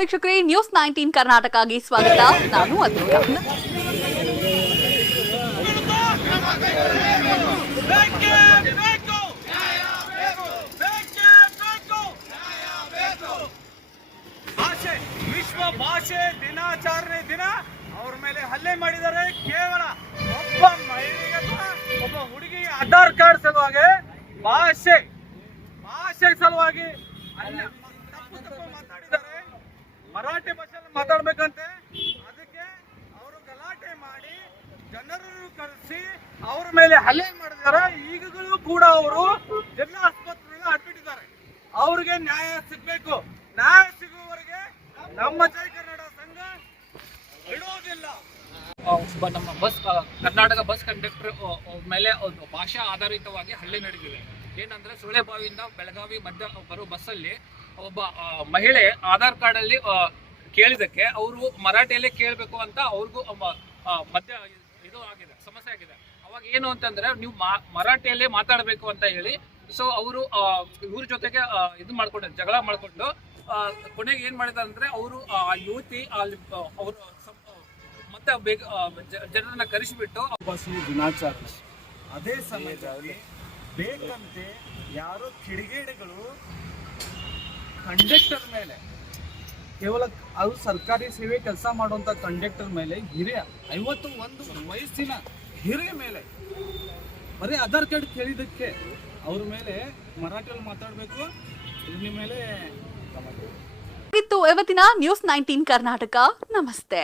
ವೀಕ್ಷಕರೇ news nineteen ಕರ್ನಾಟಕಗೆ ಸ್ವಾಗತ. ನಾನು ವಿಶ್ವ ಭಾಷೆ ದಿನಾಚರಣೆ ದಿನ ಅವ್ರ ಮೇಲೆ ಹಲ್ಲೆ ಮಾಡಿದ್ದಾರೆ. ಕೇವಲ ಒಬ್ಬ ಮಹಿಳೆಗೆ ಒಬ್ಬ ಹುಡುಗಿ ಆಧಾರ್ ಕಾರ್ಡ್ ಸಲುವಾಗಿ ಭಾಷೆ ಭಾಷೆ ಸಲುವಾಗಿ ಅಲ್ಲ. ಮರಾಠಿ ಭಾಷೆಯಲ್ಲಿ ಮಾತಾಡ್ಬೇಕಂತೆ. ಅದಕ್ಕೆ ಅವರು ಗಲಾಟೆ ಮಾಡಿ ಜನರನ್ನು ಕರೆಸಿ ಅವ್ರ ಮೇಲೆ ಹಲ್ಲೆ ಮಾಡಿದ್ದಾರೆ. ಈಗಲೂ ಕೂಡ ಅವರು ಜಿಲ್ಲಾ ಆಸ್ಪತ್ರೆಗೆ ಅಡ್ಬಿಟ್ಟಿದ್ದಾರೆ ಅವ್ರಿಗೆ ನ್ಯಾಯ ಸಿಗ್ಬೇಕು. ನ್ಯಾಯ ಸಿಗುವವರೆಗೆ ನಮ್ಮ ಜೈ ಕನ್ನಡ ಸಂಘ ಬಿಡೋದಿಲ್ಲ ನಮ್ಮ ಬಸ್ ಕರ್ನಾಟಕ ಬಸ್ ಕಂಡಕ್ಟರ್ ಮೇಲೆ ಒಂದು ಭಾಷಾ ಆಧಾರಿತವಾಗಿ ಹಲ್ಲೆ ನಡೆದಿದೆ. ಏನಂದ್ರೆ ಸುಳೆಬಾವಿಯಿಂದ ಬೆಳಗಾವಿ ಮಧ್ಯ ಬರೋ ಬಸ್ಸಲ್ಲಿ ಒಬ್ಬ ಮಹಿಳೆ ಆಧಾರ್ ಕಾರ್ಡ್ ಅಲ್ಲಿ ಆ, ಕೇಳಿದಕ್ಕೆ ಅವರು ಮರಾಠಿಯಲ್ಲೇ ಕೇಳಬೇಕು ಅಂತ ಅವ್ರಿಗೂ ಮಧ್ಯ ಇದು ಆಗಿದೆ, ಸಮಸ್ಯೆ ಆಗಿದೆ. ಅವಾಗ ಏನು ಅಂತಂದ್ರೆ ನೀವು ಮರಾಠಿಯಲ್ಲೇ ಮಾತಾಡಬೇಕು ಅಂತ ಹೇಳಿ ಸೊ ಅವರು ಇವ್ರ ಜೊತೆಗೆ ಇದು ಮಾಡ್ಕೊಂಡು, ಜಗಳ ಮಾಡಿಕೊಂಡು ಕೊನೆಗೆ ಏನು ಮಾಡಿದ್ದಾರೆ ಅಂದ್ರೆ ಅವರು, ಆ ಯುವತಿ ಅಲ್ಲಿ ಅವರು ಮತ್ತೆ ಬೇಗ ಜನರನ್ನ ಕರೆಸಿಬಿಟ್ಟು ಅದೇ ಸಮಯದಲ್ಲಿ ಬೇಕಂತೆ ಯಾರೋ ಕಿಡಿಗೇಡಿಗಳು ಕಂಡಕ್ಟರ್ ಮೇಲೆ ಕೇವಲ ಅದು ಸರ್ಕಾರಿ ಸೇವೆ ಕೆಲಸ ಮಾಡುವಂಥ ಕಂಡಕ್ಟರ್ ಮೇಲೆ, ಹಿರಿಯ ಐವತ್ತು ಒಂದು ವಯಸ್ಸಿನ ಹಿರಿಯ ಮೇಲೆ, ಬರೀ ಆಧಾರ್ ಕಾರ್ಡ್ ಕೇಳಿದ್ದಕ್ಕೆ ಅವ್ರ ಮೇಲೆ ಮರಾಠಿಯಲ್ಲಿ ಮಾತಾಡಬೇಕು ಇದ್ರ ಮೇಲೆ ಇತ್ತು ಇವತ್ತಿನ ನ್ಯೂಸ್ ನೈನ್ಟೀನ್ ಕರ್ನಾಟಕ. ನಮಸ್ತೆ.